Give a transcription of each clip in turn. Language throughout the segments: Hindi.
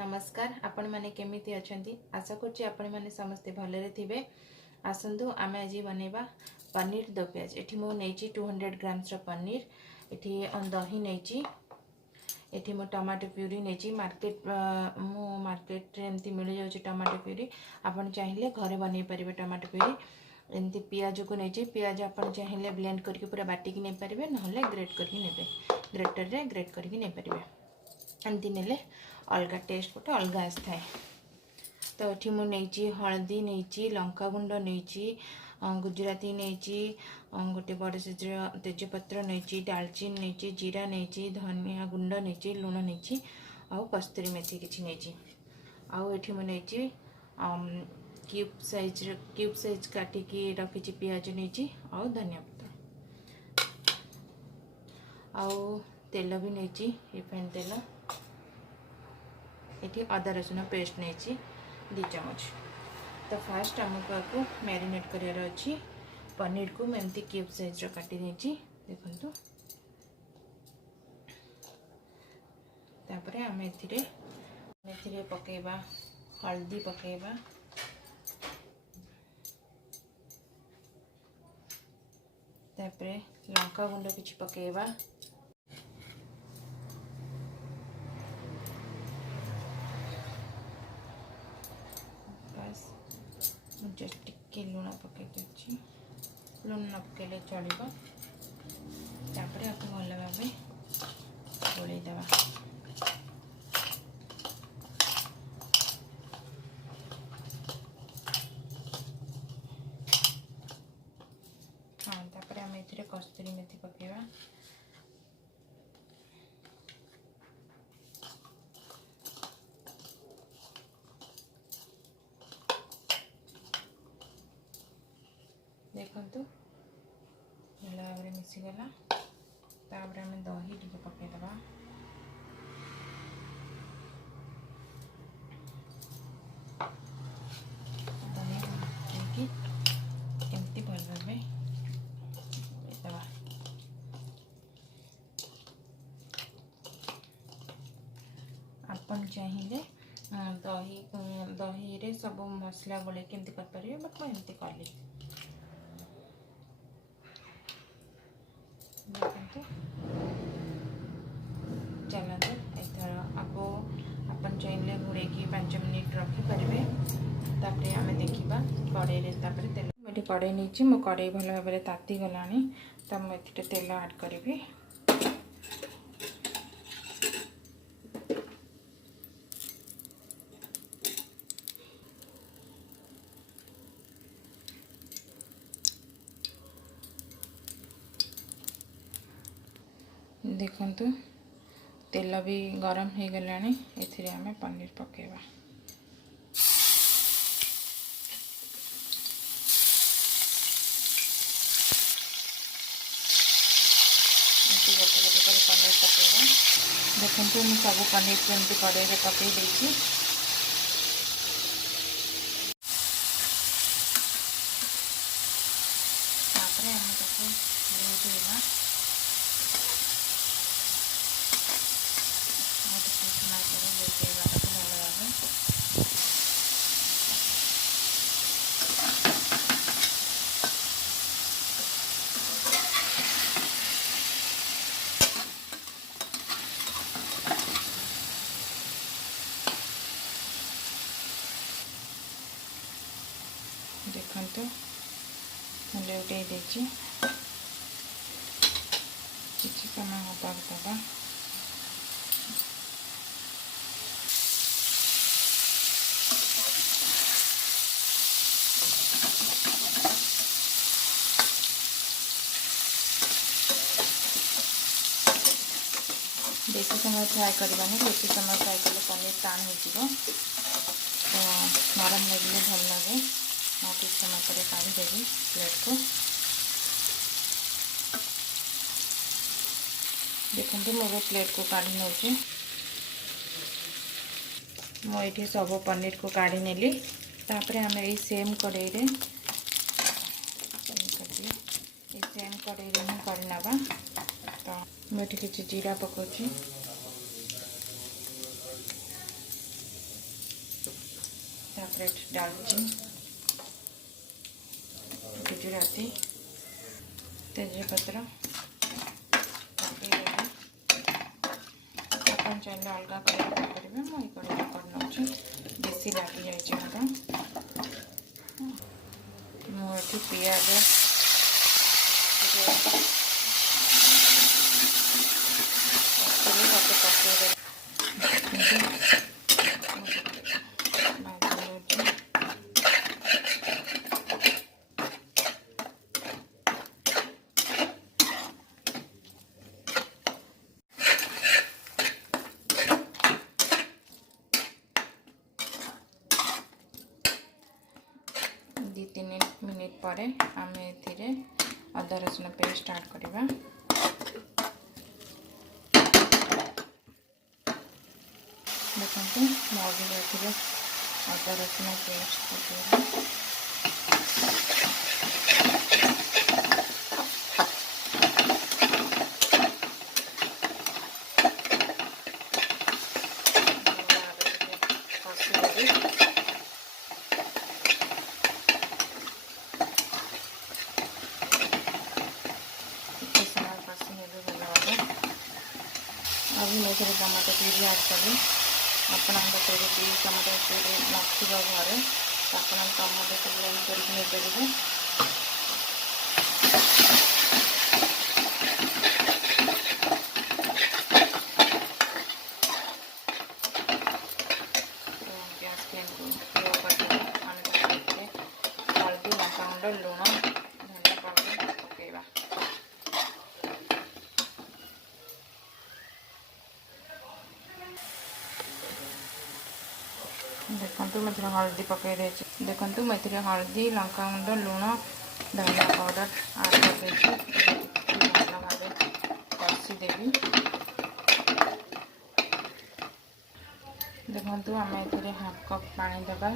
नमस्कार आपण माने केमिति अछंती आशा करछि आपण माने समस्ते भलरे थिबे। आसंतु आमे आज बनेबा पनीर दो प्याज। एठी मो नेची 200 ग्राम्स रो पनीर, एठी दही नेची, एठी मो टमाटो प्यूरी नेची। मार्केट रे एमती मिल जाउछि टमाटो प्यूरी, आपण चाहिले घरे बनै परिबे टमाटो प्यूरी। एमती पियाज को नेची, पियाज आपण चाहिले ब्लेंड करके पूरा बाटी की नै परिबे, नहले ग्रेट करके नेबे, ग्रेटर रे ग्रेट करके नै परिबे। एमती नेले अलग टेस्ट गोटे अलग आसि थाए। तो ये मुझे हलदी नहीं, लंका गुंड नहीं, गुजराती नहीं, गोटे बड़ साइज तेजपत्र नहीं, डालचीन नहीं, जीरा नहीं, धनिया गुंड नहीं, लुण नहीं, आउ कस्तूरी मेथी किसी नहीं, आउ ये मुझे क्यूब साइज काटिकी रखी पियाज नहीं, आउ धनिया पत्र, आउ तेल भी नहीं, रिफाइन तेल। ये अदा रसुण पेस्ट नहीं 2 चम्मच। तो फास्ट आमको मैरिनेट करार अच्छी। पनीर को एमती क्यूब साइज काटी देची देखंतु। तापरे आम एथिरे पकेबा हल्दी पकेबा, तापरे लंका गुंड किछि पकेबा, जस्ट टिके लुण पकई देछि, लुण न पकेले चलिबो। तापरे आपको भल भाव गोलई देवा। हाँ, तापरे आम एथिरे कस्तूरी मेथी पकेबा, देखंतु भल भाव में मिसीगला। तापर आम दही टिके पकईदबा, दही पकईकी एमती भल भाव दबा। आपन चाहिए दही रे सब मसला गोले केमती कर परिबे, बट मैं एमती कली। देखते चलते एथर आपको अपन चाहिए घोड़े 5 मिनिट रखिपारे। तापर आम देखा कड़े तेल ये कड़े नहीं, मो कड़े भल भाव में ताती गला, तो मुझे तेल ऐड करी। देखंतु तेल भी गरम हो गला, एथिरे आमे पनीर पकेबा। एमती गोटे गोटे कर पनीर पकेबा। देखंतु मु सब पनीर को एमती कड़े रे पकई देछि। तापरे आमे ताको लेउटेबा। देखंतु लेउटे देछि, किछि समय होता दबा। बेसी समय फ्राए करवानी, बेसी समय फ्राए कले पनीर टाण हो, तो नरम लगे भल लगे। मैं कुछ समय पर काढ़ीदेवी प्लेट को। देखते मुझे प्लेट को काढ़ी नौचे। मुझे सब पनीर को काढ़ी नेली। तापर आम ये सेम कड़े रे सेम कड़े ही करना। तो मुझे किसी जीरा पकाउची, सेपरेट डालची गुजराती तेजपत्र अपन चाहिए अलग करेंगे मुझे कड़े कर बेसी लगी जाए मुझे पियाज दी 3 मिनिट पर आम ए अदा रसुण पेस्ट स्टार्ट करवा देखते मगे अदा रसुण पेस्ट पकेगा अभी मैं टमाटो प्यूरी ऐड करी आपण टमाटो प्यूरी नथिबा घरे आपण टमाटो को ब्लेंड करके नहीं पारे गैस फ्लेम को लो करके हल्दी लंका लुण धनिया पाउडर पकेबा देखु मैं हल्दी पकई देखु मैं हल्दी लंका गुंड लुण धनिया पाउडर आड कर भल भाव कषिदेवी देखु आम ए हाफ कप पानी देवा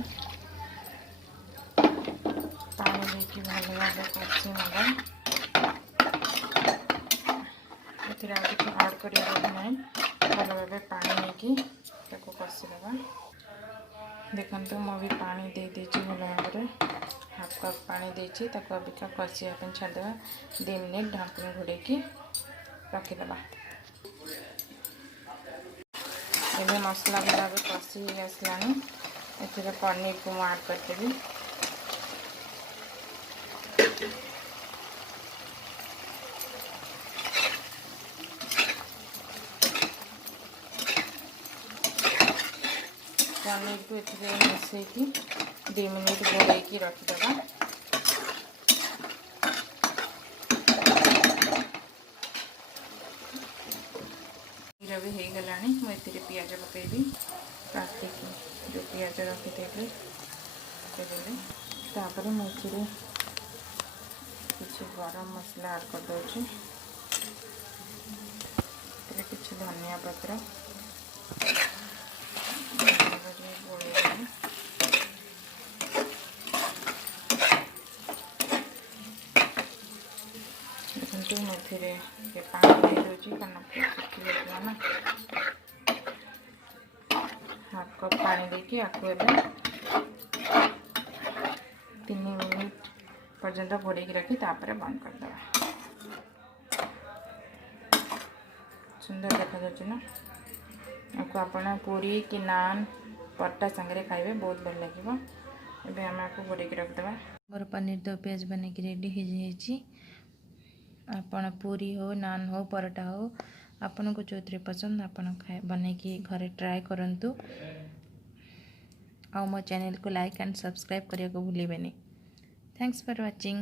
पानी देकी भल भाव कषि नवा ये आड कर भल भाव पानी नहीं कषि देवा देखो मुझे पानी दे दीजिए भल भाव हाफ कप पानी देती अबिका कषिया छाड़देवा 2 मिनिट ढाँकुणी घोड़े रखीदे ये मसला भल भाव कषि आसला ए पनीर को ऐड करदेवी पनीर को ये मिसेकी 2 मिनिट घोड़े रखीदे भी हो गला मुझे पियाज पकईबी काटिक जो पियाज रखीदेली तापर मुझे किसी गरम मसला ऐड कर दूँ किसी धनिया पत्र देखते मुझे पानी दे दूँ कारण सुखी जाता ना हाफ कप पानी देकी आपको 3 मिनिट पर्यंत घोड़े रखी बंद करदे सुंदर देखा जाए ना आपको आपण पूरी कि नान पट्टा सांगे खाइबे बहुत भल लगे आम आपको घोड़े रखिदे मोर पनीर दो प्याज बन के रेडी हो जाए आपण पूरी हो नान हो परोटा हो आपन को जो पसंद आपन बने कि घरे ट्राए करंतु आ मो चैनल को लाइक एंड सब्सक्राइब करने को भूलिबेनी। Thanks for watching.